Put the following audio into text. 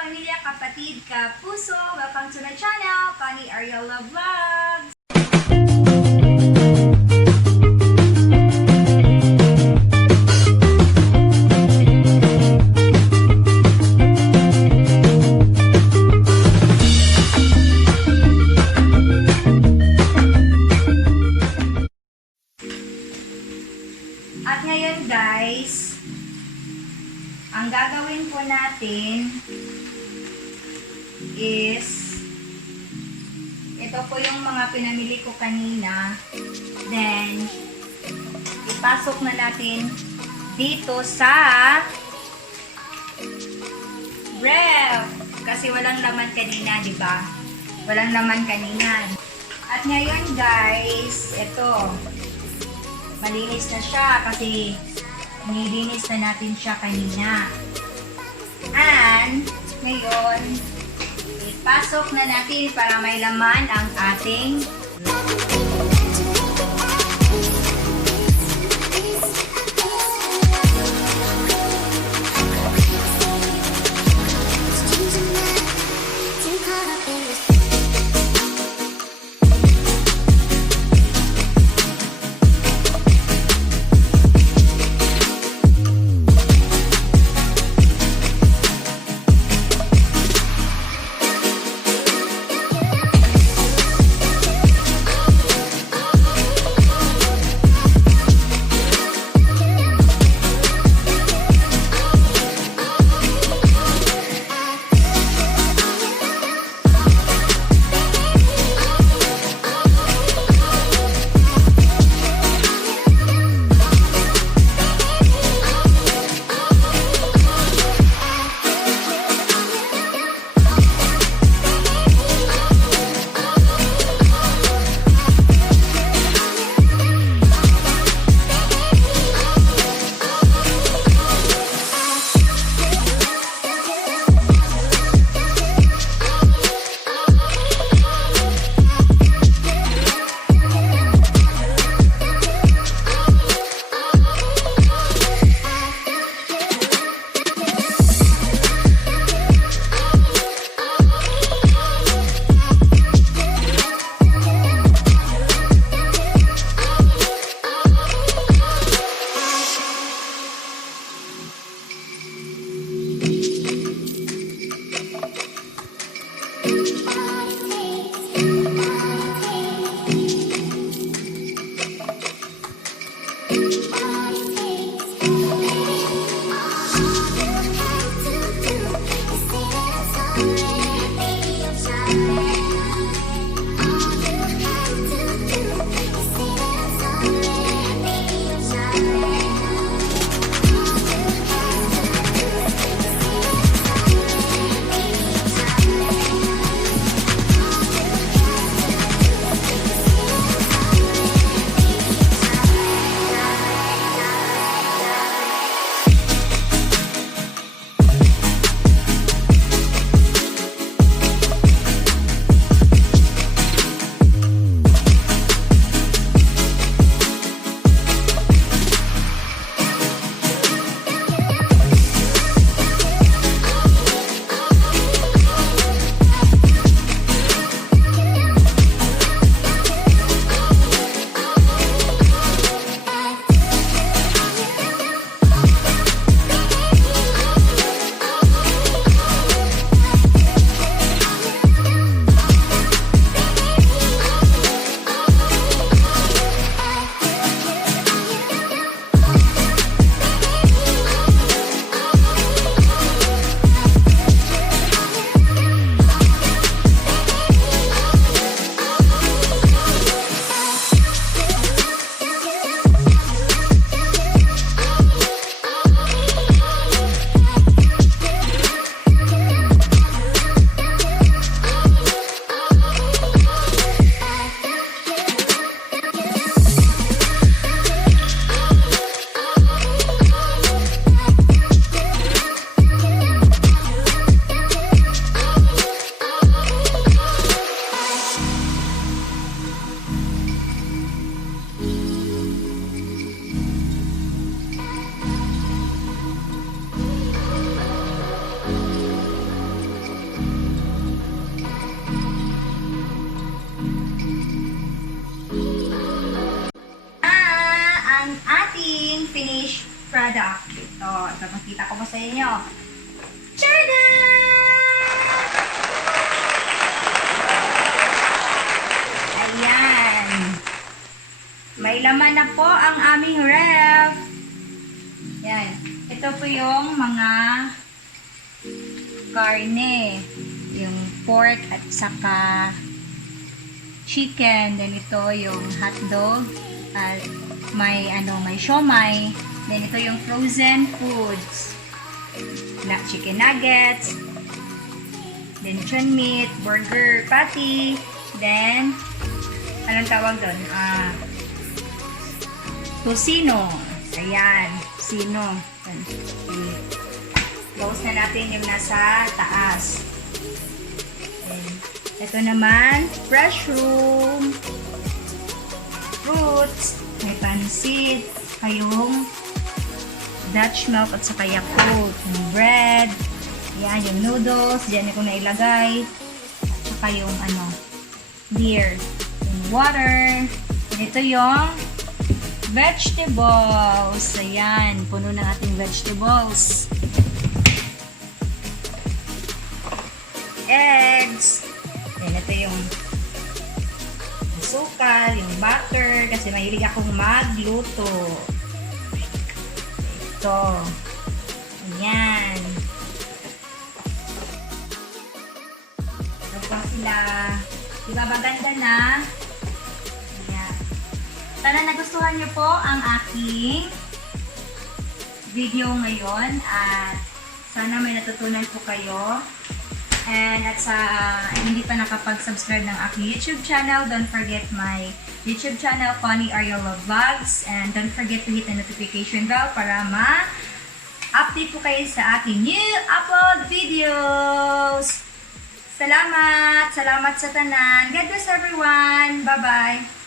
kapamilya, kapatid, kapuso! Welcome to my channel, Kaale Ariel Love Vlogs! At ngayon guys, ang gagawin po natin is ito po yung mga pinamili ko kanina. Then, ipasok na natin dito sa ref. Kasi walang laman kanina, di ba? Walang laman kanina. At ngayon guys, ito. Malinis na siya kasi nilinis na natin siya kanina. And, ngayon, ipasok na natin para may laman ang ating product. Ito, ipapakita ko po sa inyo. Tada! Ayan. May laman na po ang aming ref. Yan. Ito po yung mga karne. Yung pork at saka chicken. Then ito yung hotdog. At may siomay. Then ito yung frozen foods. Chicken nuggets. Then chun meat, burger patty. Then anong tawag doon? Tocino. Ayan, sino. Close na natin yung nasa taas. And ito naman, fresh room, fruits, may pansit, kayong Dutch milk at saka Yakult, yung bread, ayan, yung noodles, dyan ko na ilagay, at saka yung beer, yung water, and ito yung vegetables, ayan, puno ng ating vegetables, eggs, and ito yung sukal, yung butter, kasi mahilig akong magluto. Ito. Ayan. Ito po sila. Diba maganda na? Ayan. Sana nagustuhan niyo po ang aking video ngayon at sana may natutunan po kayo. And at sa hindi pa nakapag-subscribe ng aking YouTube channel, don't forget my YouTube channel, Connie Ariola Vlogs. And don't forget to hit the notification bell para ma-update po kayo sa aking new upload videos. Salamat! Salamat sa tanan! God bless everyone! Bye-bye!